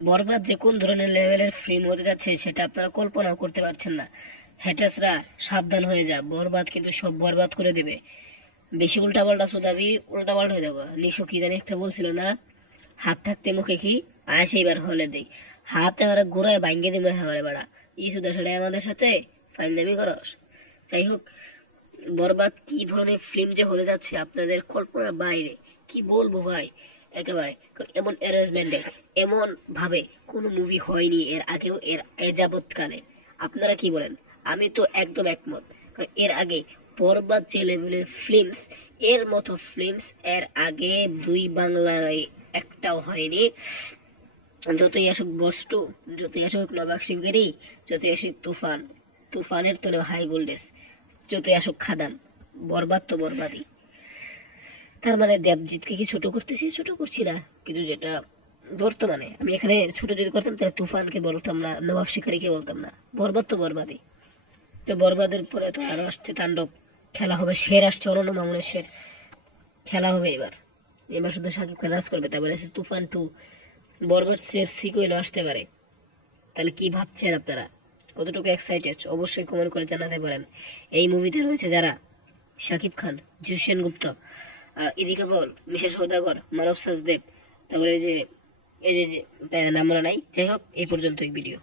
বরবাদ যে কোন ধরনের লেভেলের ফিল্ম হতে যাচ্ছে সেটা আপনারা কল্পনাও করতে পারছেন না। হ্যাটার্সরা সাবধান হয়ে যা, বরবাদ কিন্তু সব বরবাদ করে দেবে। বেশি উল্টাপাল্টা শোধাবি, উল্টাপাল্টা হয়ে যাবো। নিশো কি জানি একটা বলছিল না, হাত থাকতে মুখে কি আসে, এবার হলে দেই হাত এবারে গোড়ায় ভাঙ্গে দিবে। হ্যাঁ বাড়া, ই শুধু সেটাই আমাদের সাথে ফাইনদামি করস। যাই হোক, বরবাদ কি ধরনের ফিল্ম যে হতে যাচ্ছে আপনাদের কল্পনার বাইরে। কি বলবো ভাই, একেবারে এমন অ্যারেঞ্জমেন্টে এমন ভাবে কোন মুভি হয়নি এর আগেও, এর যাবৎকালে। আপনারা কি বলেন? আমি তো একদম একমত। এর আগে বরবাদ যে লেভেলের ফিল্মস, এর মতো ফিল্মস এর আগে দুই বাংলায় একটাও হয়নি। যতই আসুক বস্তু, যতই আসুক নবাক শিবগিরি, যতই আসুক তুফান, তুফানের তোলে হাই ভোল্টেজ, যতই আসুক খাদান, বরবাদ তো বরবাদই। তার মানে দেবজিৎকে কি ছোট করতেছি? ছোট করছি না, কিন্তু যেটা বর্তমানে আমি এখানে ছোট যদি করতাম তাহলে তুফানকে বলতাম না, নবাব শিকারীকে বলতাম না, বরবাদ তো বরবাদই। তো বরবাদের পরে তো আরো আসছে তাণ্ডব, খেলা হবে, শের আসছে, অনন্য মামুনের শের খেলা হবে এবার। এবার শুধু শাকিব খান রাজ করবে। তারপরে আছে তুফান টু, বরবাদ শের সিকুয়েল আসতে পারে। তাহলে কি ভাবছেন আপনারা? কতটুকু এক্সাইটেড অবশ্যই কমেন্ট করে জানাতে পারেন। এই মুভিতে রয়েছে যারা: শাকিব খান, জিৎ সেনগুপ্ত, ইদিকা পল, মিশা সওদাগর, মানব সাজদেব, তারপরে এই যে নাম মনে নাই। যাই হোক, এই পর্যন্তই ভিডিও।